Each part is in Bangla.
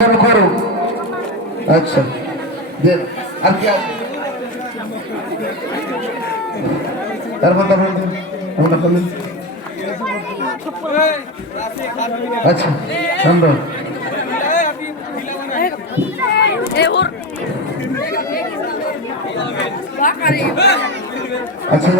করো। আচ্ছা দেন আর কি আছে তারপর আমরা করলেন। আচ্ছা সুন্দর। আচ্ছা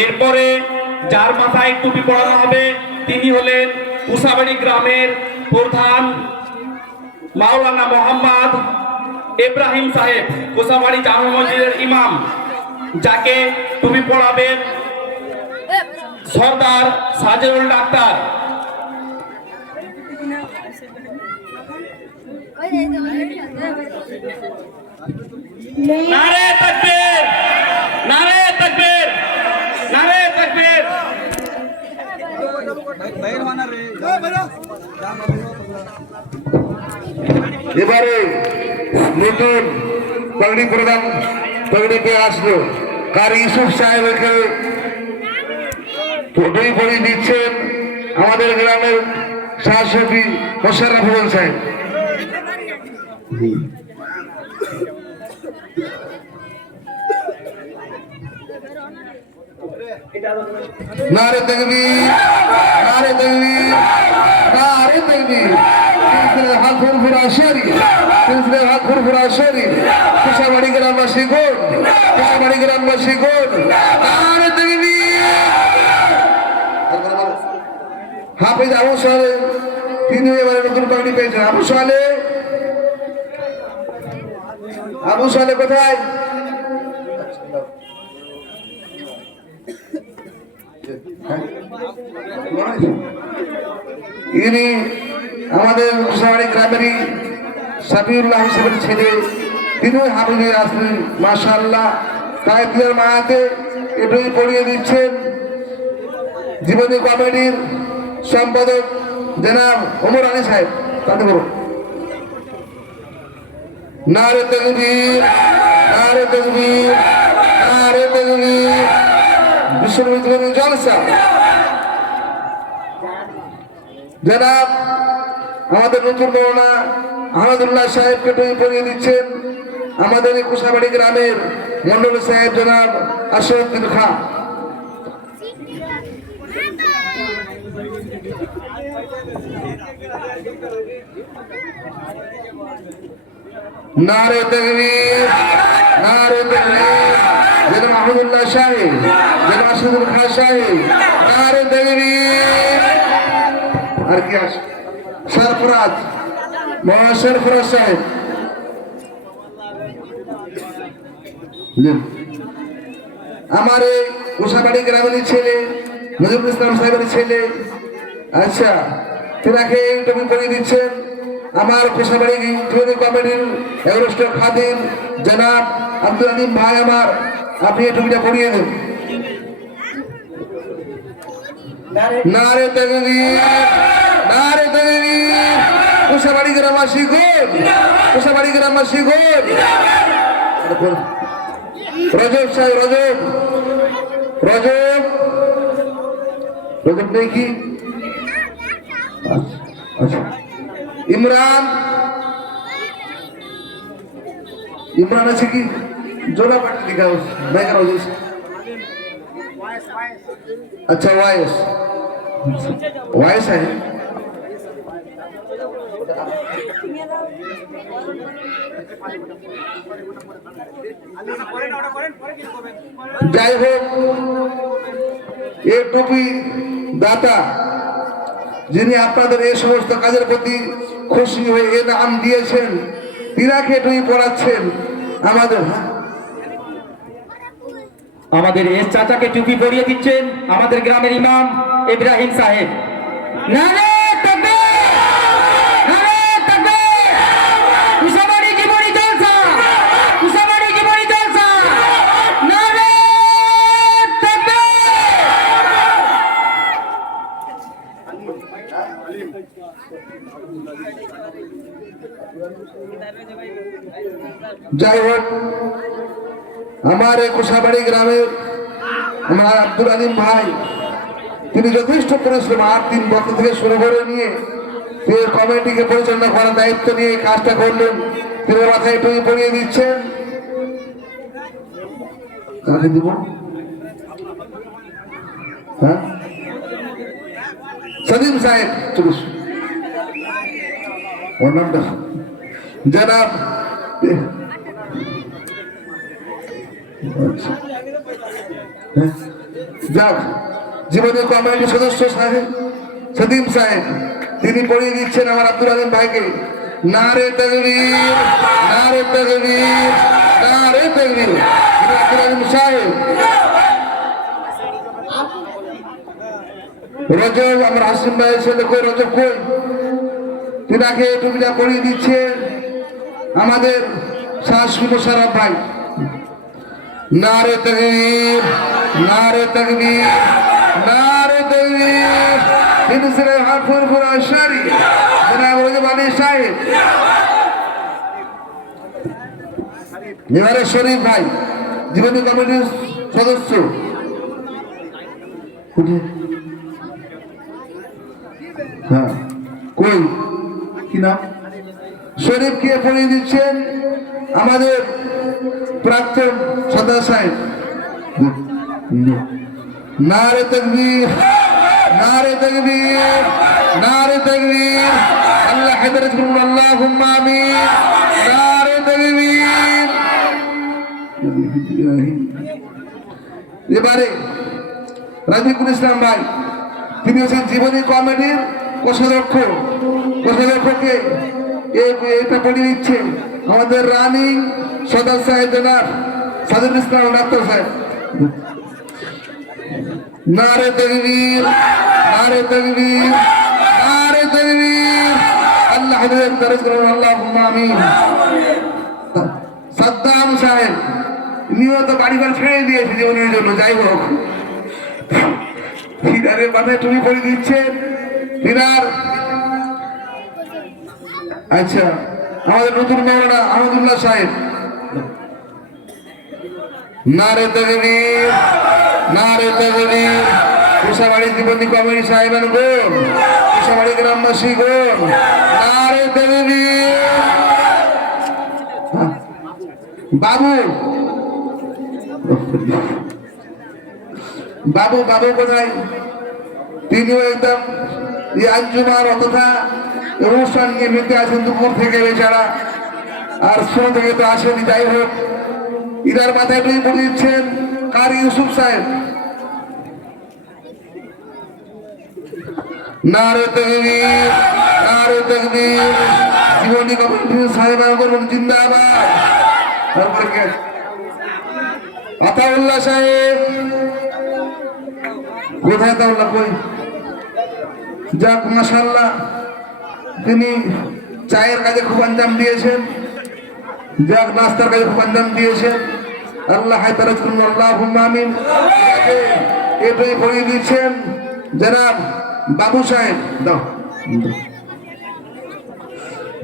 এরপরে যার মাথায় টুপি পরানো হবে তিনি হলেন কুসাবাড়ি গ্রামের প্রধান মাওলানা মোহাম্মদ ইব্রাহিম সাহেব, কুসাবাড়ি জামে মসজিদের ইমাম, যাকে টুপি পরাবেন সরদার সাজেরুল ডাক্তার। নারে তাকবীর, নারে তাকবীর, নারে তাকবীর। এবারে নতুন পাগড়ি প্রদান পাগড়ি পেয়ে আসলো কারি ইউসুফ সাহেবকে টুপি পরিয়ে দিচ্ছেন আমাদের গ্রামের শাহসফি মোশাররফ হোসেন সাহেব। नारे तकबीर, नारे तकबीर, नारे तकबीर। सिलसिले हाथ फुरफुरा शेरी, सिलसिले हाथ फुरफुरा शेरी। कुसाबाड़ी ग्रामवासी गोड, कुसाबाड़ी ग्रामवासी गोड। नारे तकबीर। हाफिज আবু সালে তিনি এবারে নতুন পাগড়ি পেয়েছেন। আবু সালে কোথায়? ইনি আমাদের কুসাবাড়ি গ্রামেরই সাবিউল্লাহ হিসেবে ছেলে, তিনিও হাফিজে আসলেন মাশাআল্লাহ। কায়েতের মায়াতে এটুই পড়িয়ে দিচ্ছেন জীবনী কমিটির সম্পাদক জনাব ওমর আলী সাহেব। তাতে বলুন নারে তাকবীর, নারে তাকবীর, নারে তাকবীর। বিশ্ববিদ্যালয়ের জলসা জনাব আমাদের নতুন মৌলানা আহমদুল্লাহ সাহেবকে টুপি পরিয়ে দিচ্ছেন আমাদের এই কুসাবাড়ি গ্রামের মন্ডল সাহেব জনাব আশরফুদ্দিন খান। নারে তাকবীর, নারে তাকবীর। জনাব আহমদুল্লাহ সাহেব, জনাব আশরফুদ্দিন খান সাহেব, নারে তাকবীর। আর কি আছে? सरफराज मौलाना सरफराज साहेब। हमारे कुसाबाड़ी ग्रामीण ছেলে নজরুল ইসলাম সাহেবের ছেলে। আচ্ছা তিনাকে টুপি পরিয়ে দিচ্ছেন আমার কুসাবাড়ি জীবনী কমিটির এভারেস্ট খাদিম জনাব আব্দুল আলিম ভাই। আমার আপনি এই টুপিটা পরিয়ে দেন। নারে তাকবীর, নারে তাকবীর। কুসাবাড়ি গ্রামবাসী গোল, কুসাবাড়ি গ্রামবাসী গোল। রজব সাহেব, রজব রজব রজব নেই কি? আচ্ছা ইমরান, ইমরান আছে কি? জোড়া পাটি লিখা বেকার हो जाए। अच्छा वायस, वायस है। যাই হোক এই টুপি দাতা যিনি আপনাদের এই সমস্ত কাজের প্রতি খুশি হয়ে এ নাম দিয়েছেন তিনাকে টুপি পরাচ্ছেন আমাদের এস চাচাকে টুপি পরিয়ে দিচ্ছেন আমাদের গ্রামের ইমাম ইব্রাহিম সাহেব। নারে তাকবীর, নারে তাকবীর। কুসাবাড়ি জীবনী জলসা, কুসাবাড়ি জীবনী জলসা। যাই হোক, আমার এই কোষাবাড়ি গ্রামের আমার আব্দুল আলিম ভাই, তিনি যথেষ্ট পরিশ্রম 8-3 বছর থেকে শুরু করে নিয়ে তিনি কমিটিকে পরিচালনা করার দায়িত্ব নিয়ে এই কাজটা করলেন। তিনি মাথায় টুপি পরিয়ে দিচ্ছেন। কাকে দিব? হ্যাঁ, সদিম সাহেব, চলুস ওর নামটা জনাব। যাক, জীবনের কমিটির সদস্য সাহেব সদিম সাহেব, তিনি পড়িয়ে দিচ্ছেন আমার আব্দুল আলিম ভাইকে। নারে তাকবীর, নারে তাকবীর, নারে তাকবীর। আব্দুল আলিম সাহেব রজব, আমার হাসিম ভাইয়ের ছেলে কই, রজব কই? তিনাকে টুপিটা পরিয়ে দিচ্ছে আমাদের শাসকি মোশাররফ ভাই। নারে তাকবীর, নারে তাকবীর, নারে তাকবীর। তিনি ছিলেন হাফিজুল আশারি জনাব রজব আলী সাহেব। এবারে শরীফ ভাই, জীবনী কমিটির সদস্য। হ্যাঁ, কই কি নাম? শরীফকে পড়িয়ে দিচ্ছেন আমাদের প্রাক্তন সদস্য সাহেব। নারে তাকবীর, নারে তাকবীর, নারে তাকবীর। আল্লাহ হেদায়েত করুন, আল্লাহুম্মা আমিন। নারে তাকবীর। এবারে রাজিকুল ইসলাম ভাই, তিনি হচ্ছেন জীবনী কমিটির কোষাধ্যক্ষ। কোষাধ্যক্ষকে এটা পড়িয়ে দিচ্ছে আমাদের রানিং সদস্য সাহেব জনাব সাদুল ইসলাম ডাক্তার সাহেব। নারে তাকবীর, নারে তাকবীর, নারে তাকবীর। আল্লাহ হেদায়েত দারাজ করুন, আল্লাহুম্মা আমিন। সাদ্দাম সাহেব নিয়ত বাড়িঘর ছেড়ে দিয়েছে জীবনের জন্য। যাই হোক, ফিরারের মাথায় তুমি পড়ে দিচ্ছেন ফিরার। আচ্ছা, আমাদের নতুন মাওলানা আহমদুল্লাহ সাহেব। নারে তাকবীর, নারে তাকবীর। কোষাবাড়ি জীবনী কমিটি সাহেবান গোল, কোষাবাড়ি গ্রামবাসী গোল। নারে তাকবীর। বাবু, বাবু, বাবু কোথায়? তিনিও একদম এই আঞ্জুমান অতথা অনুষ্ঠান নিয়ে মেতে আছেন দুপুর থেকে বেচারা, আর শুরু থেকে তো আসেনি। যাই হোক, ইনার মাথায় টুপি পড়ে দিচ্ছেন কারি ইউসুফ সাহেব। নারে তাকবীর, নারে তাকবীর। জীবনী কমিটি সাহেব করুন জিন্দাবাদ। তারপরে কে? আতাউল্লাহ সাহেব কোথায়? আতাউল্লাহ কই? যাক, মাশাআল্লাহ, তিনি চায়ের কাজে খুব আঞ্জাম দিয়েছেন। যাক, নাস্তার কাজে খুব আঞ্জাম দিয়েছেন। আল্লাহ হেদায়েত করুন, আল্লাহুম্মা আমিন। এটাই পড়িয়ে দিচ্ছেন জনাব বাবু সাহেব। দাও।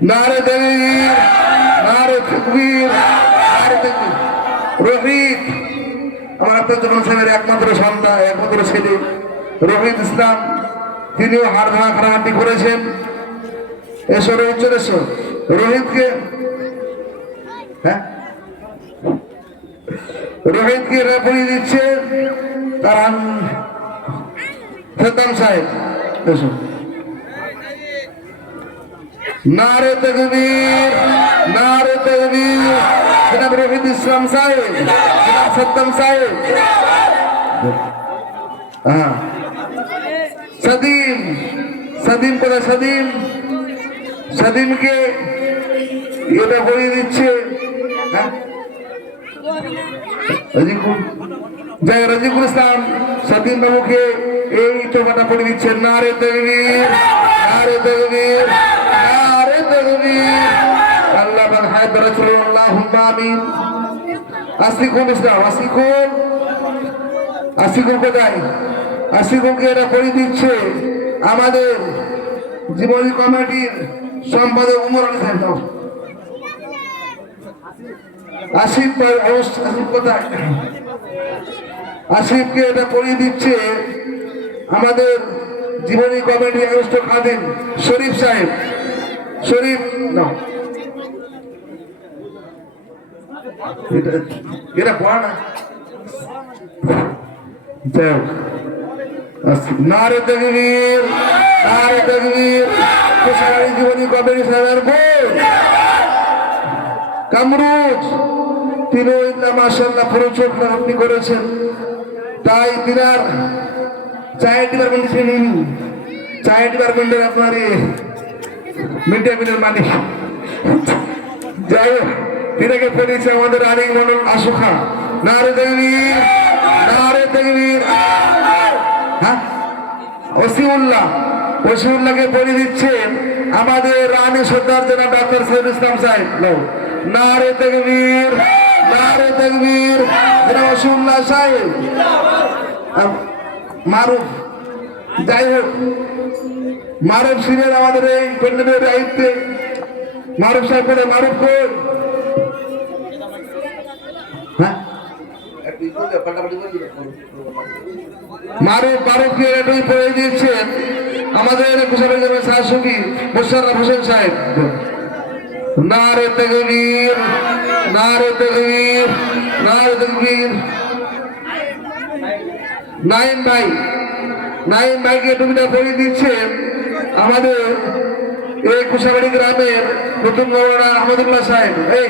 নারে তাকবীর, নারে তাকবীর, নারে তাকবীর। রোহিত, আমার আব্দুল জমান সাহেবের একমাত্র সন্তান, একমাত্র ছেলে রোহিত ইসলাম, তিনিও হাড় ভাঙা খারাপি করেছেন। এসো রোহিত, চলে এসো। রোহিতকে, হ্যাঁ, রোহিতকে পড়িয়ে দিচ্ছে তার সাদ্দাম সাহেব। এসো। নারে তাকবীর, নারে তাকবীর। জনাব রোহিত ইসলাম সাহেব, জনাব সাদ্দাম সাহেব। হ্যাঁ, সদিম, সদিম কোথায়? সদিম, সদিমকে এটা পড়িয়ে দিচ্ছে। হ্যাঁ, রাজিকুল ইসলাম সদিম বাবুকে এই টোকাটা পড়িয়ে দিচ্ছেন। নারে তাকবীর, নারে তাকবীর, নারে তাকবীর। আল্লাহ পাক হায়াত দারাজ করুন, আল্লাহুম্মা আমিন। আসিকুল ইসলাম, আসিকুল, আসিকুল কোথায়? আসিকুলকে এটা পড়িয়ে দিচ্ছে আমাদের জীবনী কমিটির সম্পাদক উমর আলী সাহেব। আসিফ ভাই, আসিফ কোথায়? আসিফকে এটা পড়িয়ে দিচ্ছে আমাদের জীবনী কমিটি আগস্ট খাদিম শরীফ সাহেব। শরীফ না, এটা পড়া না। যাই হোক, নারে তাকবীর, নারে তাকবীর। কোষাগারী জীবনী কমিটি সাহেবের বোন কামরুজ, তিনিও মাশাআল্লাহ পুরো চোখ আপনি করেছেন। তাই তিনার চায়ের ডিপার্টমেন্ট ছিল, চায়ের ডিপার্টমেন্টের আপনার মিড ডে মিলের মালিক। যাই হোক, তিনাকে পড়িয়েছে আমাদের আরিক মন্ডল আশুখা। নারে তাকবীর, নারে তাকবীর। হ্যাঁ, ওসিউল্লাহকে পড়িয়ে দিচ্ছেন আমাদের রানী সর্দার জনাব ডক্টর সৈয়দ ইসলাম সাহেব। নারে তাকবীর, নারে তাকবীর। জনাব ওসিউল্লাহ সাহেব মারুফ। যাই হোক, মারুফ ছিলেন আমাদের এই প্যান্ডেলের দায়িত্বে। মারুফ সাহেব করে, মারুফ কই? হ্যাঁ, মারুফকে এটাই পড়ে দিয়েছেন আমাদের শাসকি মোশাররফ হোসেন সাহেব। নারে তাকবীর, নারে তাকবীর, নারে তাকবীর। নাইম ভাইকে টুপিটা পরিয়ে দিচ্ছেন আমাদের এই কুশাবাড়ি গ্রামের নতুন মৌলানা আহমদুল্লাহ সাহেব। এই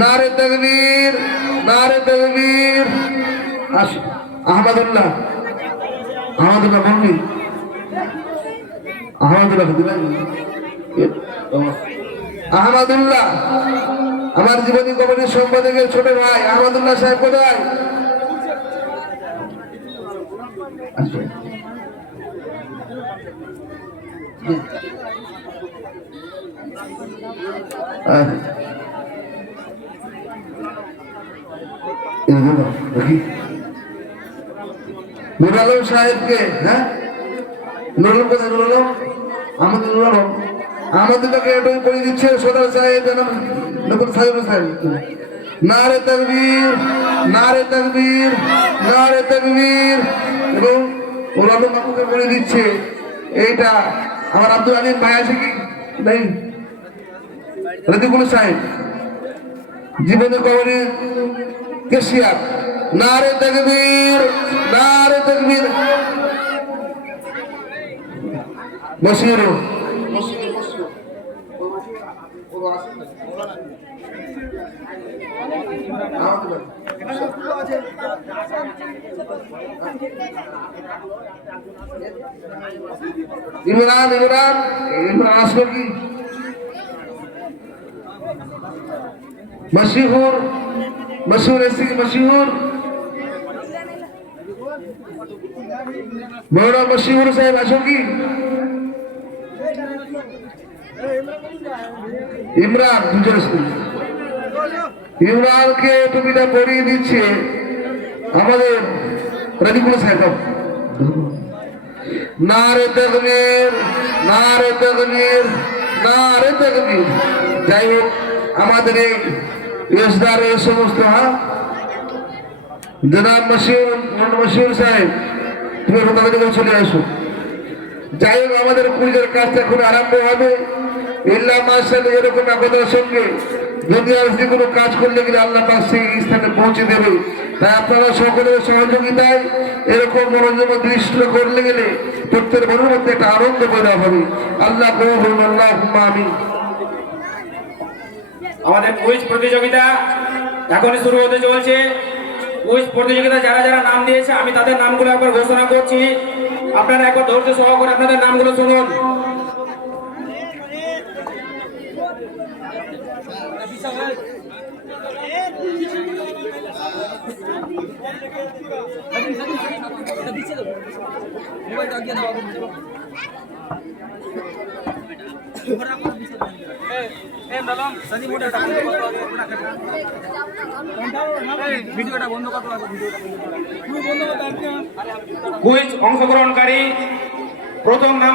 নারে তাকবীর, নারে তাকবীর। আহমদুল্লাহ বলবি, আহমদুল্লাহ আমার জীবনী কমিটির সম্পাদকের ছোট ভাই আহমদুল্লাহ সাহেব কোথায়? নুর আলম সাহেবকে, হ্যাঁ নুর আলম কোথায়? নুর আলম, আমাদের নুর আলম, আমাদেরকে এটাই করে দিচ্ছে সদর সাহেব নকুল সাহেব সাহেব। নারে তাকবীর, নারে তাকবীর, নারে তাকবীর। এবং নুর আলম বাবুকে করে দিচ্ছে এইটা আমার আব্দুল আলিম ভাই আছে কি নেই? রদিকুল সাহেব জীবনী কমিটির কেশিয়ার। নারে তাকবীর, নারে তাকবীর। বসির ইমরান আসলো কি? মশহুর এসে মশহুর বড় মশহুর সাহেব আসো কি? ইমরানকে টুপিটা পরিয়ে দিচ্ছে আমাদের রদিকুল সাহেব। নারে তাকবীর, নারে তাকবীর, নারে তাকবীর। যাই হোক, আমাদের এই ইসদার এই সমস্ত জনাব মশহুর সাহেব তুমি তাদের চলে আসো। যাই হোক, আমাদের পূজার কাজটা এখন আরম্ভ হবে। ইল্লা মাশাআল্লাহ এরকম একতার সঙ্গে যদি আজকে কোনো কাজ করলে গেলে আল্লাহ পাক সেই স্থানে পৌঁছে দেবে। তাই আপনারা সকলের সহযোগিতায় এরকম মনোযোগ দৃষ্ট করলে গেলে প্রত্যেক মনের মধ্যে একটা আনন্দ পয়দা হবে। আল্লাহ কবুল করুন, আল্লাহুম্মা আমিন। আমাদের কুইজ প্রতিযোগিতা এখন শুরু হতে চলছে। কুইজ প্রতিযোগিতা যারা যারা নাম দিয়েছে আমি তাদের নামগুলো একবার ঘোষণা করছি, আপনারা একবার ধৈর্য সহকারে আপনাদের নামগুলো শুনুন। কুইজ অংশগ্রহণকারী প্রথম নাম